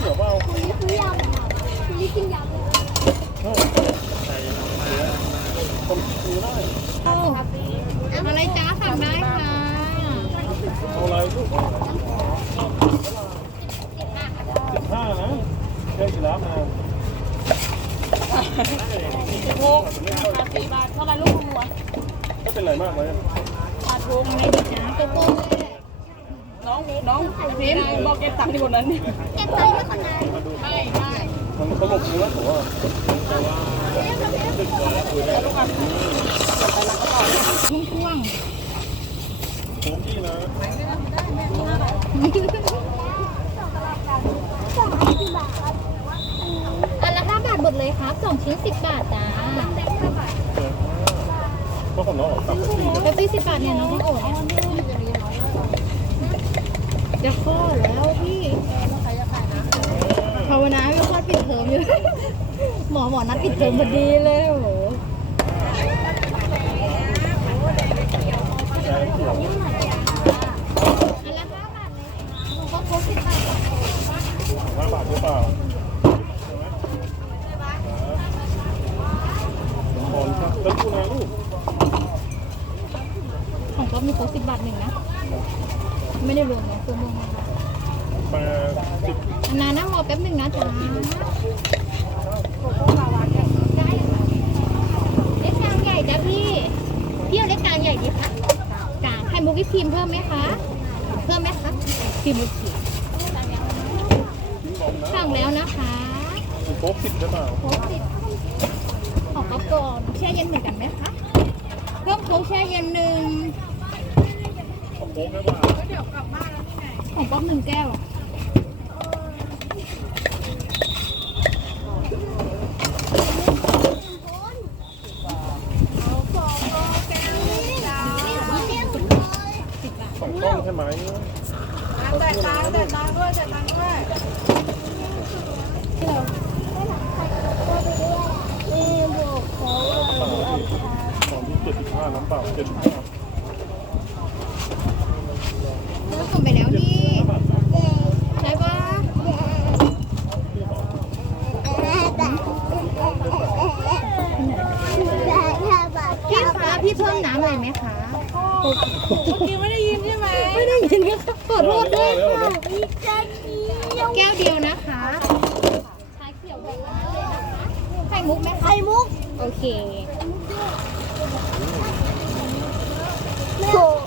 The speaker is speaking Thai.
เสือเปาคุณนี่คือยำคุณนี่กินยำเลยใส่มาต้มดูได้อะไรจ้าสั่งได้ค่ะเอาอะไรลูกสิบห้านะเจ๊กี่ร้ามาสิบหกสี่บาทเท่าไรลูกหัวก็เป็นไรมากไหมปลาทูไม่ดีนะตัวโก้ น้องน้องพิมบอกเก็บตังค์ที่คนนั้นเก็บตังค์ให้คนนั้นไม่ได้มันตลกเนื้อผมว่าทุ่งพ่วงผมที่นะอันละห้าบาทหมดเลยครับสองชิ้นสิบบาทจ้าเพราะของน้องออกตับที่เป๊ปซี่สิบบาทเนี่ยน้องโอ๋ จะคลอดแล้วพี่ภาวนาไม่คลอดปิดเทอมอยู่ หมอหมอนัดปิดเทอมพอดีเลยโอ้โหแกงเขียวอันละห้าบาทเลยค่ะครบสิบบาทห้าบาทหรือเปล่าใช่ไหมบอลครับแล้วกูนะลูก ของก็มีครบสิบบาทหนึ่งนะ ไม่ได้รวมนะตัวมึงนะคะแปดสิบนานั่งรอแป๊บหนึ่งนะจ๊ะเล็กกลางใหญ่จ้ะพี่พี่เอาเล็กกลางใหญ่ดีคะกลางไข่มุกวิปครีมเพิ่มไหมคะ เพิ่มไหมคะครีมวิปครีมทิ้งบอลนะสั่งแล้วนะคะสิบโป๊กสิบใช่เปล่าโค้กสิบของก๊อฟโกนแช่เย็นเหมือนกันไหมคะ เพิ่มโค้กแช่เย็นหนึ่งของโป๊กได้เปล่าของก๊อฟหนึ่งแก้วสองกล้องใช่ไหมแต่ตังค์แต่ตังค์ด้วยแต่ตังค์ด้วย ตอนที่เจ็ดสิบห้า น้ำเปล่าเจ็ดสิบห้าก็ส่งไปแล้วนี่ได้ปะพี่คะพี่เพิ่มน้ำอะไรไหมคะเมื่อกี้ไม่ได้ยินใช่ไหมไม่ได้ยินค่ะขอโทษด้วยค่ะแก้วเดียวนะคะชาเขียวแบบนั้นเลยนะคะไข่มุกไหมไข่มุก โอเค 走！